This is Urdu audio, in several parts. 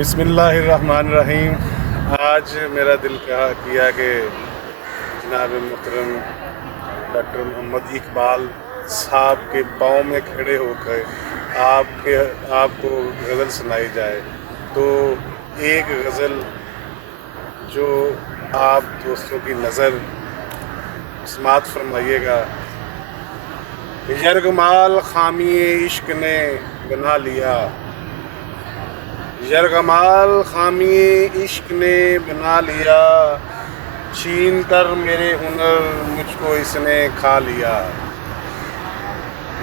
بسم اللہ الرحمن الرحیم۔ آج میرا دل کیا کہ جناب محترم ڈاکٹر محمد اقبال صاحب کے پاؤں میں کھڑے ہو کر آپ کو غزل سنائی جائے، تو ایک غزل جو آپ دوستوں کی نظر سماعت فرمائیے گا۔ یرغمال خامی عشق نے بنا لیا، یرغمال خامی عشق نے بنا لیا، چھین کر میرے ہنر مجھ کو اس نے کھا لیا۔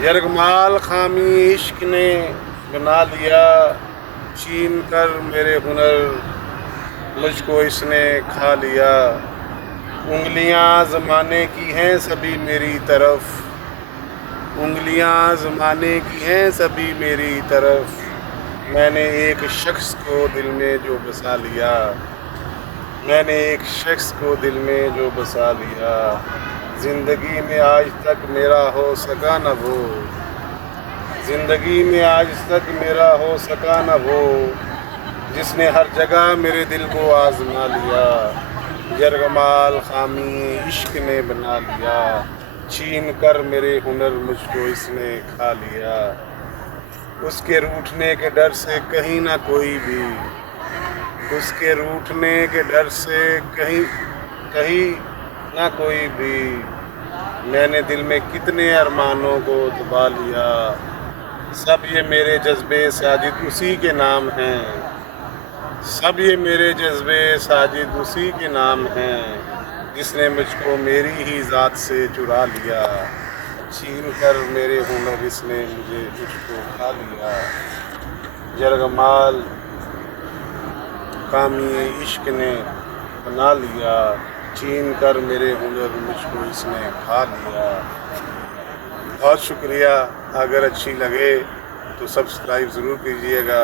یرغمال خامی عشق نے بنا لیا، چھین کر میرے ہنر مجھ کو اس نے کھا لیا۔ انگلیاں زمانے کی ہیں سبھی میری طرف، انگلیاں زمانے کی ہیں سبھی میری طرف، میں نے ایک شخص کو دل میں جو بسا لیا، میں نے ایک شخص کو دل میں جو بسا لیا۔ زندگی میں آج تک میرا ہو سکا نہ وہ، زندگی میں آج تک میرا ہو سکا نہ وہ، جس نے ہر جگہ میرے دل کو آزما لیا۔ یرغمال خامی عشق نے بنا لیا، چھین کر میرے ہنر مجھ کو اس نے کھا لیا۔ اس کے روٹھنے کے ڈر سے کہیں نہ کوئی بھی، اس کے روٹھنے کے ڈر سے کہیں نہ کوئی بھی، میں نے دل میں کتنے ارمانوں کو دبا لیا۔ سب یہ میرے جذبے ساجد اسی کے نام ہیں، سب یہ میرے جذبے ساجد اسی کے نام ہیں، جس نے مجھ کو میری ہی ذات سے چرا لیا۔ چھین کر میرے ہنر اس نے مجھ کو کھا لیا۔ یرغمال خامی عشق نے بنا لیا، چھین کر میرے ہنر مجھ کو اس نے کھا لیا۔ بہت شکریہ۔ اگر اچھی لگے تو سبسکرائب ضرور کیجیے گا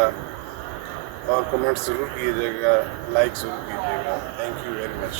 اور کمنٹ ضرور کیجیے گا، لائک ضرور کیجیے گا۔ Thank you very much.